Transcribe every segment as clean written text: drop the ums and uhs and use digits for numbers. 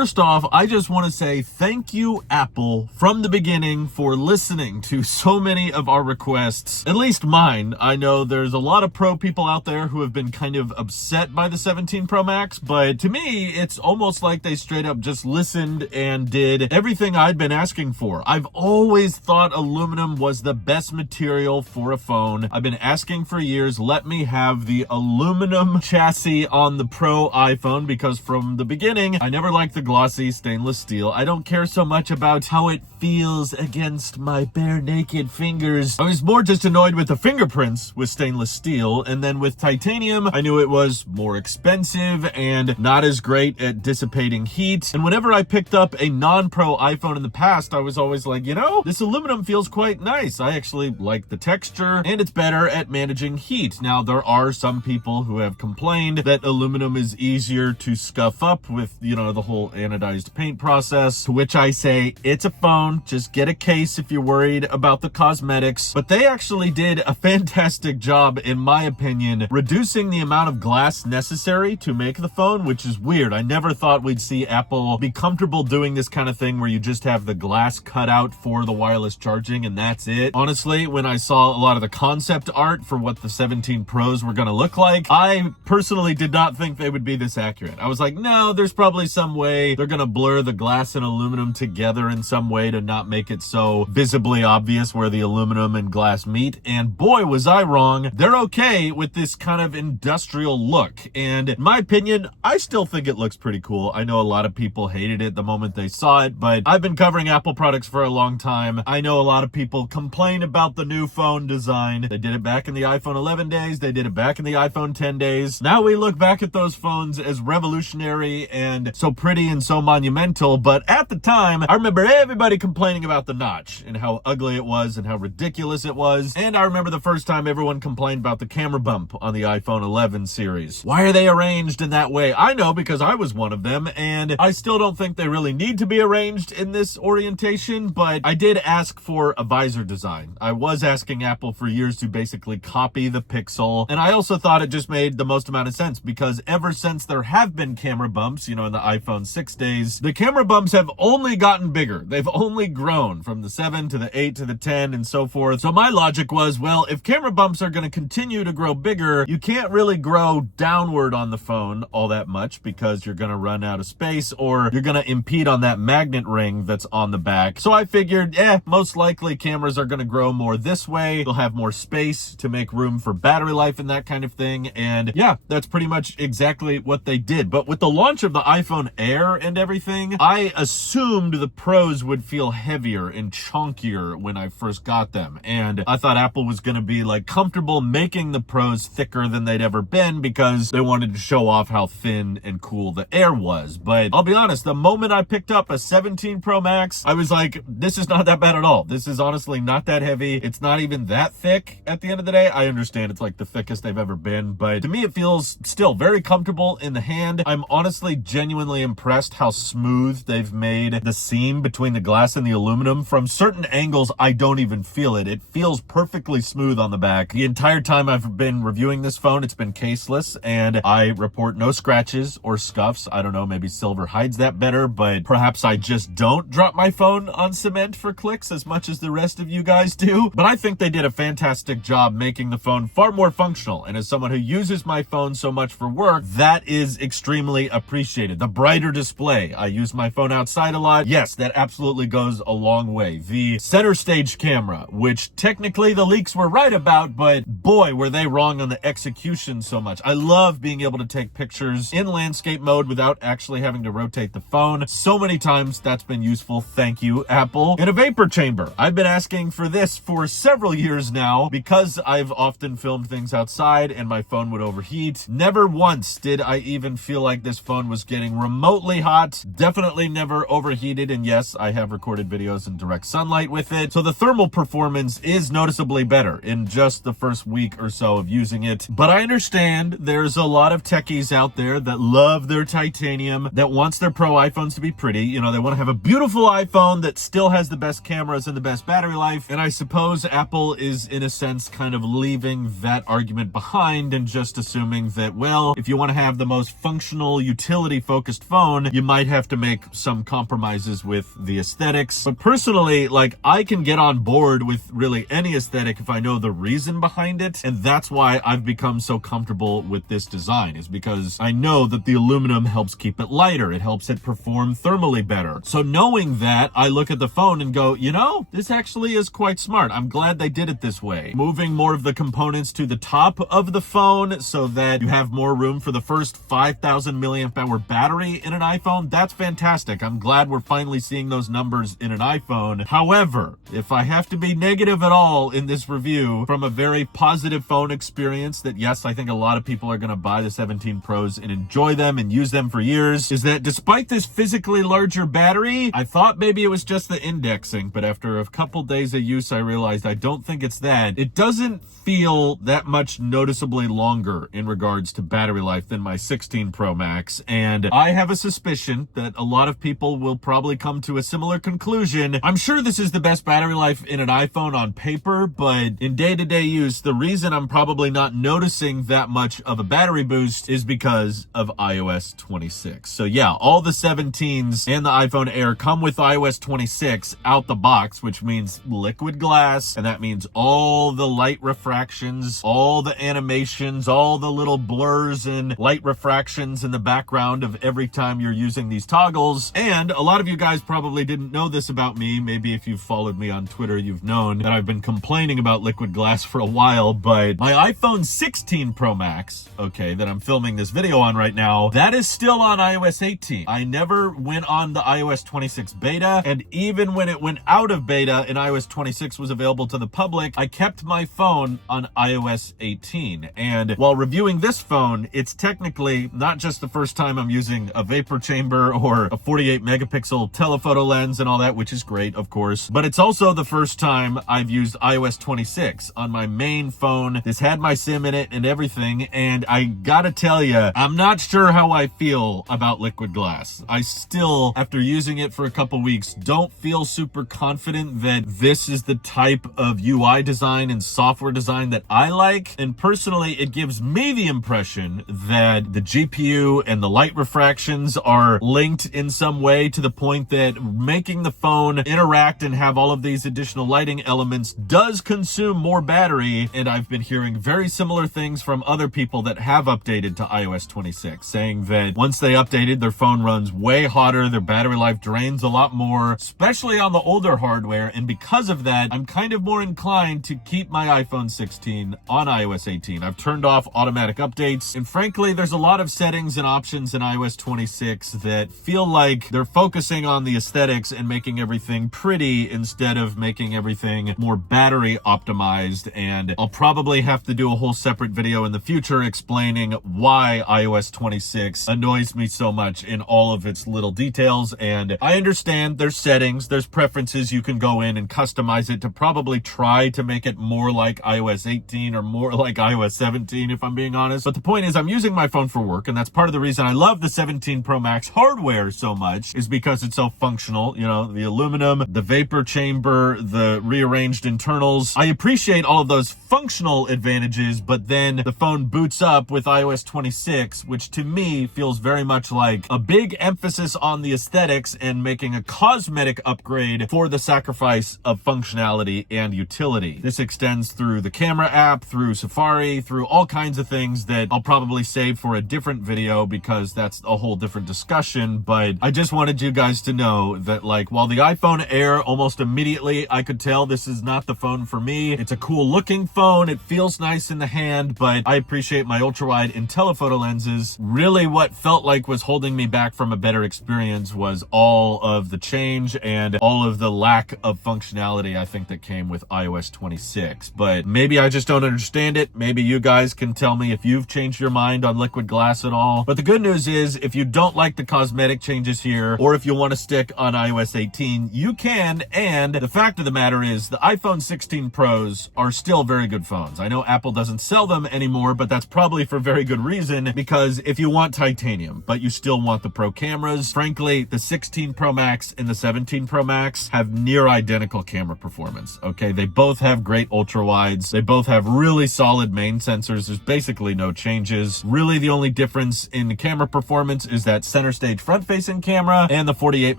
First off, I just want to say thank you, Apple, from the beginning for listening to so many of our requests, at least mine. I know there's a lot of Pro people out there who have been kind of upset by the 17 Pro Max, but to me, it's almost like they straight up just listened and did everything I'd been asking for. I've always thought aluminum was the best material for a phone. I've been asking for years, let me have the aluminum chassis on the Pro iPhone, because from the beginning, I never liked the glossy stainless steel. I don't care so much about how it feels against my bare naked fingers. I was more just annoyed with the fingerprints with stainless steel, and then with titanium, I knew it was more expensive and not as great at dissipating heat. And whenever I picked up a non-Pro iPhone in the past, I was always like, you know, this aluminum feels quite nice. I actually like the texture, and it's better at managing heat. Now, there are some people who have complained that aluminum is easier to scuff up with, you know, the whole anodized paint process, to which I say, it's a phone, just get a case if you're worried about the cosmetics. But they actually did a fantastic job, in my opinion, reducing the amount of glass necessary to make the phone, which is weird. I never thought we'd see Apple be comfortable doing this kind of thing where you just have the glass cut out for the wireless charging and that's it. Honestly, when I saw a lot of the concept art for what the 17 Pros were going to look like, I personally did not think they would be this accurate. I was like, no, there's probably some way they're going to blur the glass and aluminum together in some way to not make it so visibly obvious where the aluminum and glass meet. And boy, was I wrong. They're okay with this kind of industrial look. And in my opinion, I still think it looks pretty cool. I know a lot of people hated it the moment they saw it, but I've been covering Apple products for a long time. I know a lot of people complain about the new phone design. They did it back in the iPhone 11 days. They did it back in the iPhone 10 days. Now we look back at those phones as revolutionary and so pretty and so monumental. But at the time, I remember everybody complaining about the notch and how ugly it was and how ridiculous it was. And I remember the first time everyone complained about the camera bump on the iPhone 11 series. Why are they arranged in that way? I know, because I was one of them, and I still don't think they really need to be arranged in this orientation, but I did ask for a visor design. I was asking Apple for years to basically copy the Pixel, and I also thought it just made the most amount of sense, because ever since there have been camera bumps, you know, in the iPhone 6 days, the camera bumps have only gotten bigger. They've only grown from the 7 to the 8 to the 10 and so forth. So my logic was, well, if camera bumps are going to continue to grow bigger, you can't really grow downward on the phone all that much, because you're going to run out of space or you're going to impede on that magnet ring that's on the back. So I figured, most likely cameras are going to grow more this way. They'll have more space to make room for battery life and that kind of thing. And yeah, that's pretty much exactly what they did. But with the launch of the iPhone Air and everything, I assumed the Pros would feel heavier and chunkier when I first got them. And I thought Apple was going to be like comfortable making the Pros thicker than they'd ever been, because they wanted to show off how thin and cool the Air was. But I'll be honest, the moment I picked up a 17 Pro Max, I was like, this is not that bad at all. This is honestly not that heavy. It's not even that thick at the end of the day. I understand it's like the thickest they've ever been, but to me it feels still very comfortable in the hand. I'm honestly genuinely impressed how smooth they've made the seam between the glass and the aluminum. From certain angles, I don't even feel it. It feels perfectly smooth on the back. The entire time I've been reviewing this phone, it's been caseless, and I report no scratches or scuffs. I don't know, maybe silver hides that better, but perhaps I just don't drop my phone on cement for clicks as much as the rest of you guys do. But I think they did a fantastic job making the phone far more functional, and as someone who uses my phone so much for work, that is extremely appreciated. The brighter display. I use my phone outside a lot. Yes, that absolutely goes a long way. The center stage camera, which technically the leaks were right about, but boy, were they wrong on the execution so much. I love being able to take pictures in landscape mode without actually having to rotate the phone. So many times that's been useful. Thank you, Apple. And a vapor chamber. I've been asking for this for several years now, because I've often filmed things outside and my phone would overheat. Never once did I even feel like this phone was getting remotely hot. Definitely never overheated. And yes, I have recorded videos in direct sunlight with it. So the thermal performance is noticeably better in just the first week or so of using it. But I understand there's a lot of techies out there that love their titanium, that wants their Pro iPhones to be pretty. You know, they want to have a beautiful iPhone that still has the best cameras and the best battery life. And I suppose Apple is, in a sense, kind of leaving that argument behind and just assuming that, well, if you want to have the most functional, utility-focused phone, phone, you might have to make some compromises with the aesthetics. But personally, like, I can get on board with really any aesthetic if I know the reason behind it. And that's why I've become so comfortable with this design, is because I know that the aluminum helps keep it lighter. It helps it perform thermally better. So knowing that, I look at the phone and go, you know, this actually is quite smart. I'm glad they did it this way. Moving more of the components to the top of the phone so that you have more room for the first 5,000 milliamp hour battery in an iPhone, that's fantastic. I'm glad we're finally seeing those numbers in an iPhone. However, if I have to be negative at all in this review, from a very positive phone experience that, yes, I think a lot of people are going to buy the 17 Pros and enjoy them and use them for years, is that despite this physically larger battery, I thought maybe it was just the indexing, but after a couple days of use, I realized I don't think it's that. It doesn't feel that much noticeably longer in regards to battery life than my 16 Pro Max, and I have a suspicion that a lot of people will probably come to a similar conclusion. I'm sure this is the best battery life in an iPhone on paper, but in day-to-day use, the reason I'm probably not noticing that much of a battery boost is because of iOS 26. So yeah, all the 17s and the iPhone Air come with iOS 26 out the box, which means liquid glass, and that means all the light refractions, all the animations, all the little blurs and light refractions in the background of every time you're using these toggles. And a lot of you guys probably didn't know this about me. Maybe if you've followed me on Twitter, you've known that I've been complaining about liquid glass for a while, but my iPhone 16 Pro Max, okay, that I'm filming this video on right now, that is still on iOS 18. I never went on the iOS 26 beta, and even when it went out of beta and iOS 26 was available to the public, I kept my phone on iOS 18. And while reviewing this phone, it's technically not just the first time I'm using a vapor chamber or a 48 megapixel telephoto lens and all that, which is great, of course, but it's also the first time I've used iOS 26 on my main phone. This had my SIM in it and everything, and I gotta tell you, I'm not sure how I feel about liquid glass. I still, after using it for a couple weeks, don't feel super confident that this is the type of UI design and software design that I like. And personally, it gives me the impression that the GPU and the light refractions are linked in some way, to the point that making the phone interact and have all of these additional lighting elements does consume more battery. And I've been hearing very similar things from other people that have updated to iOS 26, saying that once they updated, their phone runs way hotter, their battery life drains a lot more, especially on the older hardware. And because of that, I'm kind of more inclined to keep my iPhone 16 on iOS 18. I've turned off automatic updates, and frankly, there's a lot of settings and options in iOS 26 that feel like they're focusing on the aesthetics and making everything pretty instead of making everything more battery optimized. And I'll probably have to do a whole separate video in the future explaining why iOS 26 annoys me so much in all of its little details. And I understand there's settings, there's preferences you can go in and customize it to probably try to make it more like iOS 18 or more like iOS 17, if I'm being honest. But the point is, I'm using my phone for work, and that's part of the reason I love the 17 Pro Max hardware so much, is because it's so functional. You know, the aluminum, the vapor chamber, the rearranged internals. I appreciate all of those functional advantages, but then the phone boots up with iOS 26, which to me feels very much like a big emphasis on the aesthetics and making a cosmetic upgrade for the sacrifice of functionality and utility. This extends through the camera app, through Safari, through all kinds of things that I'll probably save for a different video, because that's a whole different discussion. But I just wanted you guys to know that, like, while the iPhone Air, almost immediately I could tell this is not the phone for me. It's a cool looking phone, it feels nice in the hand, but I appreciate my ultra wide and telephoto lenses. Really what felt like was holding me back from a better experience was all of the change and all of the lack of functionality I think that came with iOS 26. But maybe I just don't understand it. Maybe you guys can tell me if you've changed your mind on liquid glass at all. But the good news is, if you don't like the cosmetic changes here, or if you want to stick on iOS 18, you can. And the fact of the matter is, the iPhone 16 Pros are still very good phones. I know Apple doesn't sell them anymore, but that's probably for very good reason, because if you want titanium, but you still want the Pro cameras, frankly, the 16 Pro Max and the 17 Pro Max have near identical camera performance, okay? They both have great ultra wides. They both have really solid main sensors. There's basically no changes. Really, the only difference in the camera performance is that center stage front-facing camera, and the 48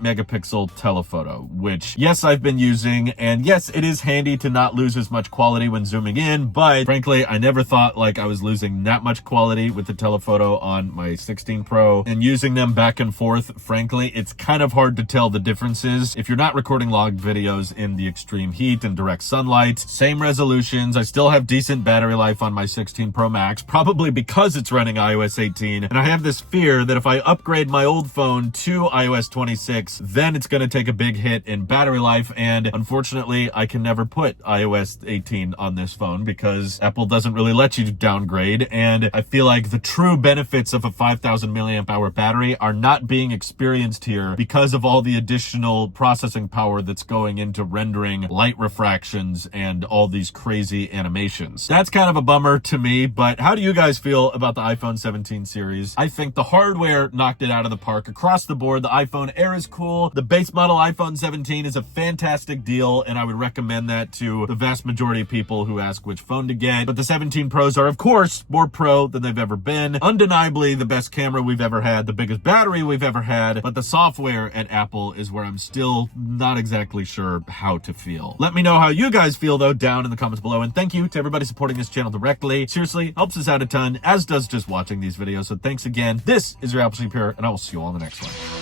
megapixel telephoto, which, yes, I've been using, and yes, it is handy to not lose as much quality when zooming in, but frankly, I never thought like I was losing that much quality with the telephoto on my 16 Pro, and using them back and forth, frankly, it's kind of hard to tell the differences if you're not recording log videos in the extreme heat and direct sunlight. Same resolutions. I still have decent battery life on my 16 Pro Max, probably because it's running iOS 18, and I have this fear that if I upgrade my old phone to iOS 26, then it's going to take a big hit in battery life, and unfortunately, I can never put iOS 18 on this phone because Apple doesn't really let you downgrade, and I feel like the true benefits of a 5,000 milliamp hour battery are not being experienced here because of all the additional processing power that's going into rendering light refractions and all these crazy animations. That's kind of a bummer to me, but how do you guys feel about the iPhone 17 series? I think the hardware knocked it out of the park across the board. The iPhone Air is cool. The base model iPhone 17 is a fantastic deal, and I would recommend that to the vast majority of people who ask which phone to get. But the 17 Pros are, of course, more pro than they've ever been. Undeniably the best camera we've ever had, the biggest battery we've ever had, but the software at Apple is where I'm still not exactly sure how to feel. Let me know how you guys feel, though, down in the comments below, and thank you to everybody supporting this channel directly. Seriously, helps us out a ton, as does just watching these videos, so thanks again. This is your Apple Sheep here, and I will see you all on the next one.